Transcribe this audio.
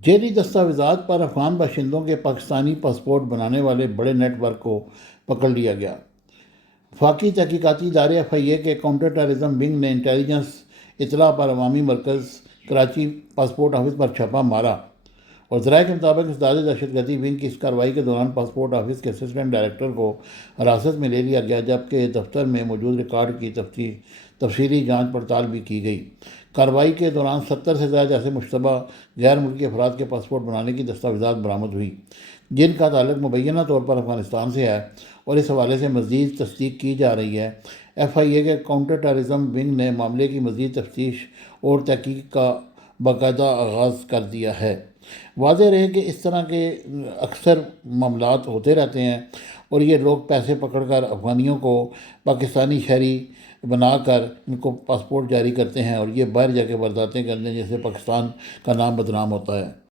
جعلی دستاویزات پر افغان باشندوں کے پاکستانی پاسپورٹ بنانے والے بڑے نیٹ ورک کو پکڑ لیا گیا۔ وفاقی تحقیقاتی ادارے FIA کے کاؤنٹر ٹیررزم ونگ نے انٹیلیجنس اطلاع پر عوامی مرکز کراچی پاسپورٹ آفس پر چھاپہ مارا اور ذرائع کے مطابق اسداد دہشت گردی ونگ کی اس کارروائی کے دوران پاسپورٹ آفس کے اسسٹنٹ ڈائریکٹر کو حراست میں لے لیا گیا، جبکہ دفتر میں موجود ریکارڈ کی تفصیلی جانچ پڑتال بھی کی گئی۔ کارروائی کے دوران 70 سے زائد ایسے مشتبہ غیر ملکی افراد کے پاسپورٹ بنانے کی دستاویزات برآمد ہوئی، جن کا تعلق مبینہ طور پر افغانستان سے ہے، اور اس حوالے سے مزید تصدیق کی جا رہی ہے۔ FIA کے کاؤنٹر ٹیررزم ونگ نے معاملے کی مزید تفتیش اور تحقیق کا باقاعدہ آغاز کر دیا ہے۔ واضح رہے کہ اس طرح کے اکثر معاملات ہوتے رہتے ہیں، اور یہ لوگ پیسے پکڑ کر افغانیوں کو پاکستانی شہری بنا کر ان کو پاسپورٹ جاری کرتے ہیں، اور یہ باہر جا کے وارداتیں کرتے ہیں، جس سے پاکستان کا نام بدنام ہوتا ہے۔